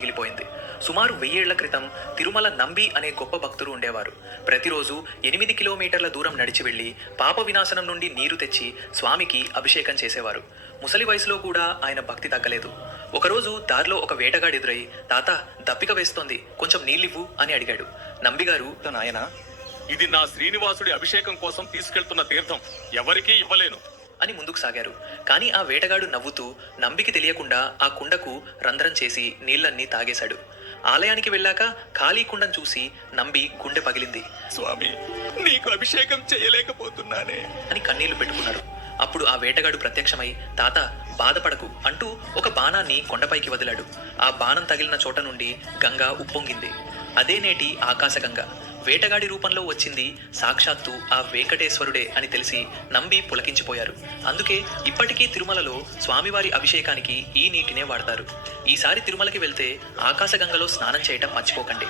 మిగిలిపోయింది. సుమారు 1000 ఏళ్ల క్రితం తిరుమల నంబి అనే గొప్ప భక్తుడు ఉండేవారు. ప్రతిరోజు 8 కిలోమీటర్ల దూరం నడిచి వెళ్లి పాప వినాశనం నుండి నీరు తెచ్చి స్వామికి అభిషేకం చేసేవారు. ముసలి వయసులో కూడా ఆయన భక్తి తగ్గలేదు. ఒకరోజు దారిలో ఒక వేటగాడు ఎదురై, తాత, దప్పిక వేస్తోంది, కొంచెం నీళ్ళివ్వు అని అడిగాడు. నంబిగారు, నాయనా, ఇది నా శ్రీనివాసుడి అభిషేకం కోసం తీసుకెళ్తున్న తీర్థం, ఎవరికీ ఇవ్వలేను అని ముందుకు సాగారు. కానీ ఆ వేటగాడు నవ్వుతూ నంబికి తెలియకుండా ఆ కుండకు రంధ్రం చేసి నీళ్లన్నీ తాగేశాడు. ఆలయానికి వెళ్ళాక ఖాళీ కుండను చూసి నంబి గుండె పగిలింది. స్వామి, నీకు అభిషేకం చేయలేకపోతున్నానే అని కన్నీళ్లు పెట్టుకున్నారు. అప్పుడు ఆ వేటగాడు ప్రత్యక్షమై, తాత, బాధపడకు అంటూ ఒక బాణాన్ని కొండపైకి వదిలాడు. ఆ బాణం తగిలిన చోట నుండి గంగ ఉప్పొంగింది. అదే నేటి ఆకాశగంగ. వేటగాడి రూపంలో వచ్చింది సాక్షాత్తు ఆ వెంకటేశ్వరుడే అని తెలిసి నంబి పులకించిపోయారు. అందుకే ఇప్పటికీ తిరుమలలో స్వామివారి అభిషేకానికి ఈ నీటినే వాడతారు. ఈసారి తిరుమలకి వెళ్తే ఆకాశగంగలో స్నానం చేయటం మర్చిపోకండి.